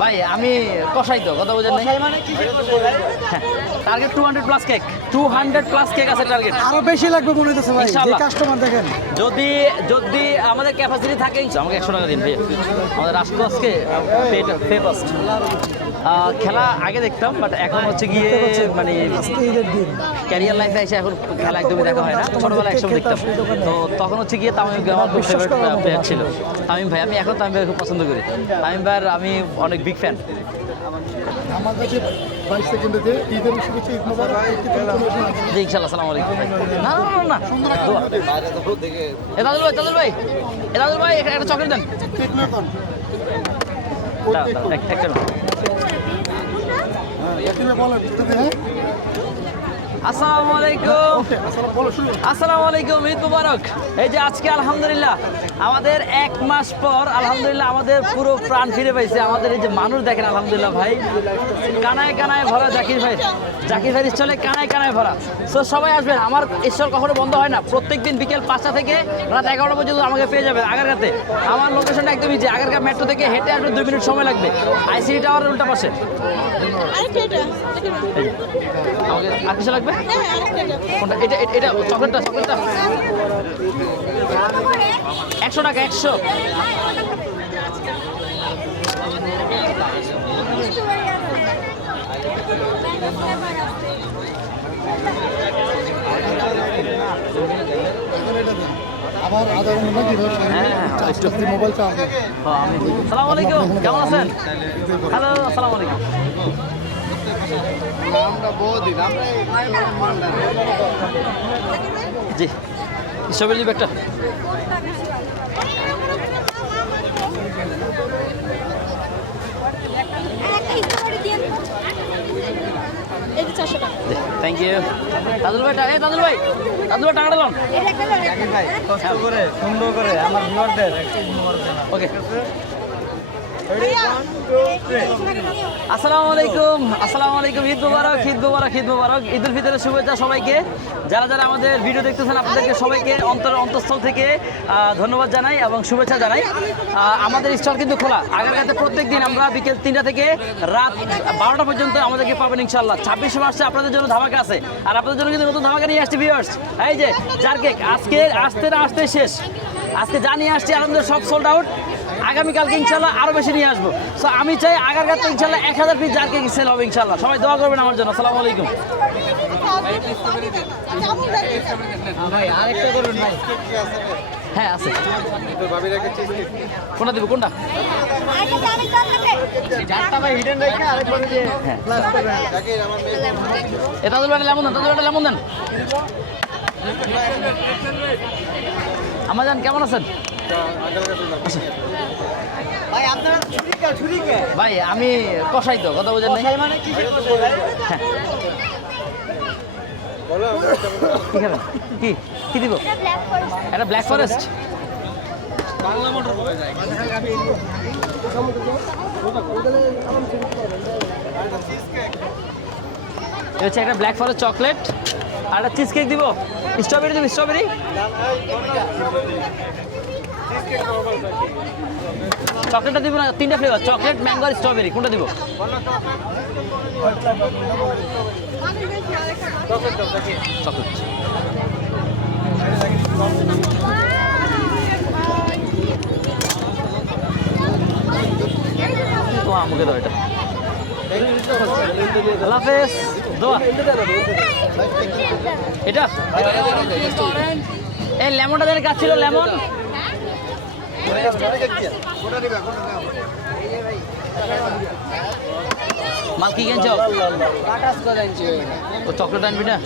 ভাই আমি কষাই তো কথা বুঝেন target 200 plus cake 200 plus cake আছে টার্গেট আরো বেশি লাগবে মনে হচ্ছে ভাই, যে ইনশাআল্লাহ। কাস্টমার দেখেন। যদি যদি আমাদের ক্যাপাসিটি থাকে আমাকে 100 টাকা দিন ভাই আমাদের রাষ্ট্র আজকে পে ফার্স্ট খেলা আগে দেখতাম বাট এখন হচ্ছে গিয়ে মানে আজকে ঈদের দিন ক্যারিয়ার লাইফে এসে এখন খেলা একদমই দেখা হয় না ছোটবেলায় একসময় দেখতাম তো তখন হচ্ছে গিয়ে তামিম আমার খুব ফেভারিট প্লেয়ার ছিল তামিম ভাই আমি এখন তামিম ভাই খুব পছন্দ করি তামিম ভাইয়ের আমি অনেক বিগ ফ্যান আমার কাছে 22 সেকেন্ডে যে ঈদের শুভেচ্ছা ঈদ মোবারক জি ইনশাআল্লাহ আসসালামু আলাইকুম ভাই না না না দোয়া এ দাদুল ভাই একটা চকলেট দেন কেক না কোন একটা এখানে বলেন যদি হ্যাঁ আসসালামু আলাইকুম আসলে বলো শুরু আসসালামু আলাইকুম ঈদ মুবারক এই যে আজকে আলহামদুলিল্লাহ আমাদের 1 মাস পর আলহামদুলিল্লাহ আমাদের পুরো প্রাণ ফিরে পাইছে আমাদের এই যে মানুষ দেখেন আলহামদুলিল্লাহ ভাই কানায় কানায় ভরা জাকির ভাই চলে কানায় কানায় ভরা সো সবাই আসবেন আমার স্টল কখনো বন্ধ হয় না প্রত্যেকদিন বিকেল 5টা থেকে রাত 11টা পর্যন্ত আমাকে পেয়ে যাবেন আগারগাঁতে আমার লোকেশনটা একদম ইজি আগারগাঁ মেট্রো থেকে হেঁটে আসবে 2 মিনিট সময় লাগবে আইসিডি টাওয়ারের উল্টা পাশে আমাকে আর কিছু লাগবে কোনটা এটা চকলেটটা 100 টাকা 100 আবার আধা ঘন্টা কি ধরে চার্জ মোবাইল চার্জ আসসালামু আলাইকুম কেমন আছেন হ্যালো আসসালামু আলাইকুম জি স্ট্রবেরি ব্যাগটা থ্যাংক ইউ দাদুল ভাই টাকা দিলাম সুন্দর করে আমার ভিউয়ারদের ওকে আসসালামু আলাইকুম ঈদ মুবারক ঈদ উল ফিতরের শুভেচ্ছা সবাইকে যারা যারা আমাদের ভিডিও দেখতেছেন আপনাদেরকে সবাইকে অন্তঃস্থল থেকে ধন্যবাদ জানাই এবং শুভেচ্ছা জানাই আমাদের স্টল কিন্তু খোলা আগামীকালতে প্রত্যেকদিন আমরা বিকেল 3টা থেকে রাত 12টা পর্যন্ত আমাদেরকে পাবেন ইনশাআল্লাহ 26 মার্চে আপনাদের জন্য ধামাকা আছে আর আপনাদের জন্য কিন্তু নতুন ধামাকা নিয়ে আসছি ভিউয়ার্স এই যে জার কেক আজকে আসতে শেষ আজকে যা নিয়ে আসছি আলহামদুলিল্লাহ সব সোল্ড আউট আগামীকালকে ইনশাল্লাহ আরো বেশি নিয়ে আসবো সো আমি চাই আগারগাঁতে ইনশাল্লাহ 1000 পিস জার কেক সেল হবে ইনশাল্লাহ সবাই দোয়া করবেন আমার জন্য আসসালামু আলাইকুম হ্যাঁ আছে কোনটা দিব কোনটা এটা লেমন দেন আমাজান কেমন আছেন ভাই আমি কষাই তো কথা বুঝেন কি দিব এটা ব্ল্যাক ফরেস্ট হচ্ছে একটা ব্ল্যাক ফরেস্ট চকলেট আর একটা চিজ কেক দিব স্ট্রবেরি দিব স্ট্রবেরি চকলেটটা দিব না 3টা ফ্লেভার চকলেট ম্যাঙ্গো আর স্ট্রবেরি কোনটা দিব চকলেট তো আমাকে দাও এটা আল্লাহ হাফেজ দোয়া এটা এই লেমনটা যেন কাজ ছিল লেমন মাল কি কিনছ তো চকলেট আনবি না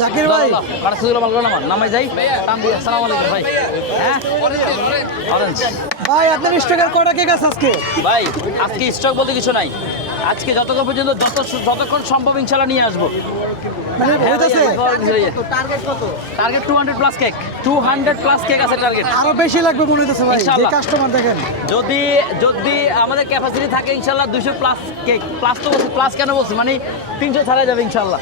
জাকির ভাই নামাই যাই আসসালামু আলাইকুম ভাই হ্যাঁ অরেঞ্জ ভাই আপনার স্টকের কটা কেক আছে আজকে ভাই আজকে স্টক বলতে কিছু নাই আজকে যতক্ষণ পর্যন্ত যতক্ষণ সম্ভব ইনশাল্লাহ নিয়ে আসবো মানে হইতাছে target 200 plus cake 200 plus cake আছে টার্গেট আরো বেশি লাগবে মনে হইতাছে ভাই, যে ইনশাআল্লাহ। কাস্টমার দেখেন। যদি আমাদের ক্যাপাসিটি থাকে ইনশাল্লাহ 200 প্লাস কেক প্লাস তো বলছি প্লাস কেন বলছি মানে 300 ছাড়া যাবে ইনশাল্লাহ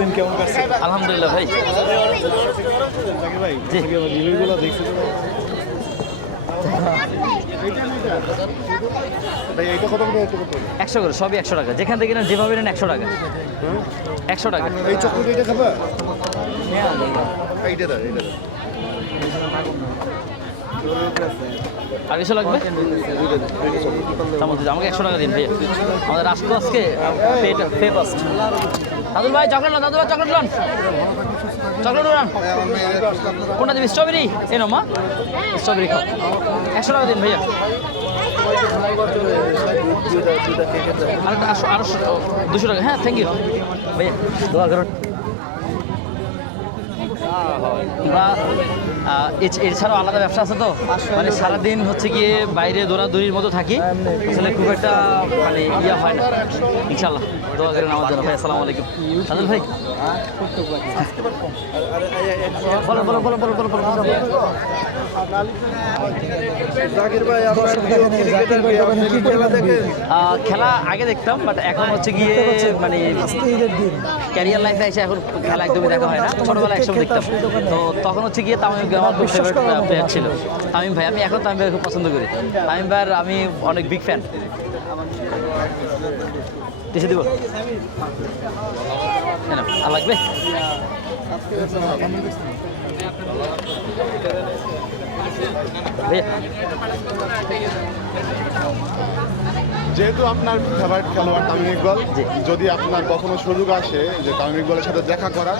দিন কেমন কাটছে? আলহামদুলিল্লাহ ভাই। জাকির ভাই, জি। রিভিউগুলো দেখছি তো। ভাই এইটা কত করে হতে পারে? 100 করে, সবই 100 টাকা। যেখান থেকে নেন যেভাবে নেন 100 টাকা। 100 টাকা। এই চকলেট এটা খাবা? এইটা দাও, এইটা দাও। আর কিছু লাগবে? আমাকে 100 টাকা দিন ভাইয়া। আমাদের রাষ্ট্র আজকে পে ফার্স্ট। দাদুল ভাই চকলেট লন, দাদু ভাই চকলেট লন, চকলেট উড়ান। কোনটা দিবি? স্ট্রবেরি? এই নাও মা, স্ট্রবেরি খাও। 100 টাকা দিন ভাইয়া। আরেকটা 200 টাকা। হ্যাঁ, থ্যাংক ইউ ভাইয়া, দোয়া করুন। আমরা এছাড়াও আলাদা ব্যবসা আছে তো, মানে সারাদিন হচ্ছে গিয়ে বাইরে দৌড়াদৌড়ির মতো থাকি, আসলে খুব একটা মানে ইয়ে হয় না। ইনশাল্লাহ দোয়া করেন আমার জন্য ভাই। আসসালামু আলাইকুম সাদুল ভাই। বলো বলো বলো বলো বলো বলো। জাকির ভাই, আমরা ক্রিকেটার ভাই, আপনি কি খেলা দেখেন? খেলা আগে দেখতাম, বাট এখন হচ্ছে গিয়ে মানে আজকে ঈদের দিন ক্যারিয়ার লাইফে এসে এখন খেলা একদমই দেখা হয় না। ছোটবেলায় একসময় দেখতাম, তো তখন হচ্ছে গিয়ে তামিম ভাই আমার খুব ফেভারিট প্লেয়ার ছিল। তামিম ভাই, আমি এখন তামিম ভাই খুব পছন্দ করি। তামিম ভাইয়ের আমি অনেক বিগ ফ্যান। টিসে দিব আর লাগবে? ভাইয়া যেহেতু আপনার ফেভারিট খেলোয়াড় তামিম ইকবাল, জি। যদি আপনার কখনো সুযোগ আসে যে তামিম ইকবালের সাথে দেখা করার,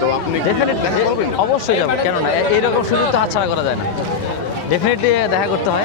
তো আপনি কি ডেফিনেটলি দেখা করবেন? অবশ্যই যাবো, কেন না? এইরকম সুযোগ তো হাতছাড়া করা যায় না। ডেফিনেটলি দেখা করতে হয়।